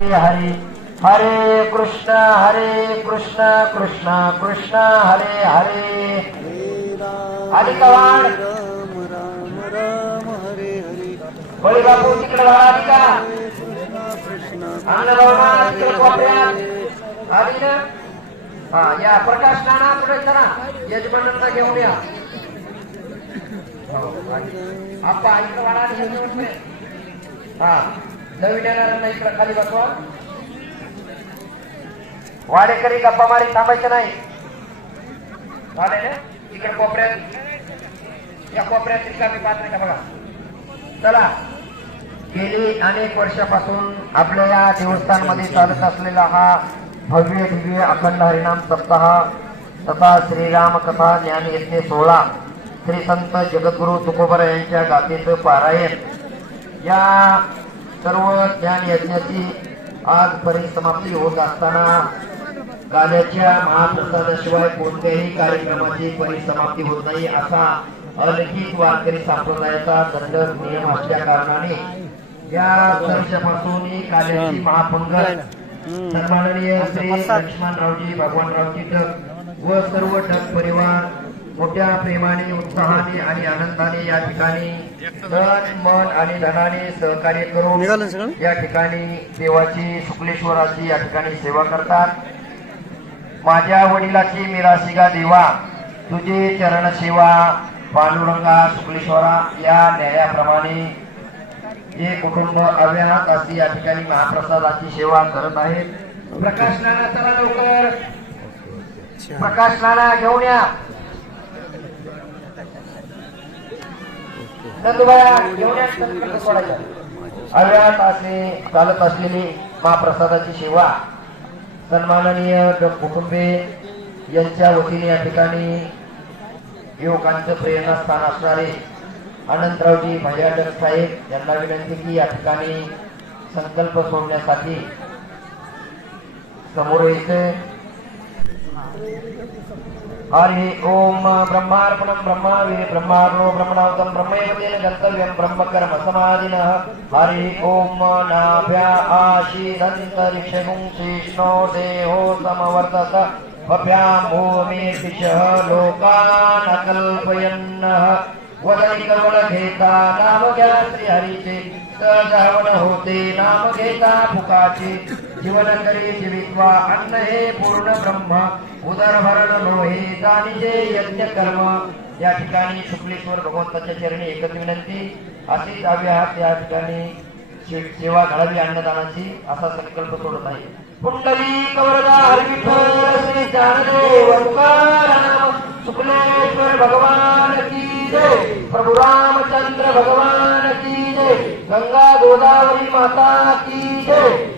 हरे हरे कृष्ण हरे कृष्ण कृष्ण कृष्ण हरे हरे। आधी कवाड राम राम राम हरे हरे बळी बापू तिकडे वाळा आधी का? कृष्ण अंगणवाडा तिकडे कोपऱ्यात. आधी ना? हा या प्रकाश नाना पुढे चला यजमानांना घेऊन या. हो, आधी. आप्पा इकडे वाळा आधी याच्यावर पुढे. हा. नवीन येणाऱ्यांना इकडे खाली बसवा. वाडेकरी गप्पा मारी थांबायचं नाही. झाले इकडे कोपऱ्यात या कोपऱ्यात रिकामी पात्र बघा. चला. गेली अनेक वर्षापासून आपल्या या देवस्थानमध्ये चालत असलेला हा भव्य दिव्य अखंड हरिनाम सप्ताह तथा श्रीराम कथा ज्ञान यज्ञ सोहळा श्री संत जगद्गुरु तुकोबर यांच्या गाथेचं पारायण. या सर्व ज्ञान यज्ञाची आज परिसमाप्ती होत असताना गाण्याच्या महाप्रसादाशिवाय कोणत्याही कार्यक्रमाची परिसमाप्ती होत नाही असा अलिखित वारकरी संप्रदायाचा दंडक नियम असल्या कारणाने या वर्षापासून कार्याची महापंगत सन्माननीय श्री लक्ष्मणरावजी भगवानरावजी टक व सर्व टक परिवार मोठ्या प्रेमाने उत्साहाने आणि आनंदाने या ठिकाणी तन मन आणि धनाने सहकार्य करून या ठिकाणी देवाची शुक्लेश्वराची या ठिकाणी सेवा करतात. माझ्या वडिलाची मिराशिगा देवा तुझी चरण सेवा पांडुरंगा शुक्लेश्वरा या न्यायाप्रमाणे हे कुटुंब अव्याहत अशी या ठिकाणी महाप्रसादाची सेवा करत आहेत. प्रकाश नाना चला लवकर. प्रकाश नाना घेऊन या. नंदुबाया घेऊन या असले चालत असलेली महाप्रसादाची सेवा सन्माननीय ड- कुटुंबे यांच्या वतीने या ठिकाणी युवकांचं प्रेरणास्थान असणारे अनंतरावजी भैयाडक साहेब यांना विनंती की या ठिकाणी संकल्प सोडण्यासाठी समोर यायचे. हरि ओम ब्रह्मार्पणं ब्रह्मावीर ब्रह्मार्णो ब्रह्मणावतं ब्रह्मैव तेन गन्तव्यं ब्रह्मकर्म समाधिनः हरि ओम नाभ्या आशीरन्तरिक्षगुंसीष्णो देहो समवर्तत। भव्यां भूमि दिशः लोकान् अकल्पयन्नः वदनी कवळ घेता नाम घ्या होते नाम घेता फुकाचे जीवन करी जीवित्वा अन्न हे पूर्ण ब्रह्म. उदरभरण लोहे जाणीचे यज्ञ कर्म. या ठिकाणी शुक्लेश्वर भगवंताच्या चरणी एकच विनंती. अशीच आहात या ठिकाणी सेवा घडावी अन्नदानाची असा संकल्प सोडत आहे. कुंडली कवरदा हरिविठ्ठल श्री ज्ञानदेव तुकाराम. शुक्लेश्वर भगवान की जय. प्रभु रामचंद्र भगवान गंगा गोदावरी माता की जय.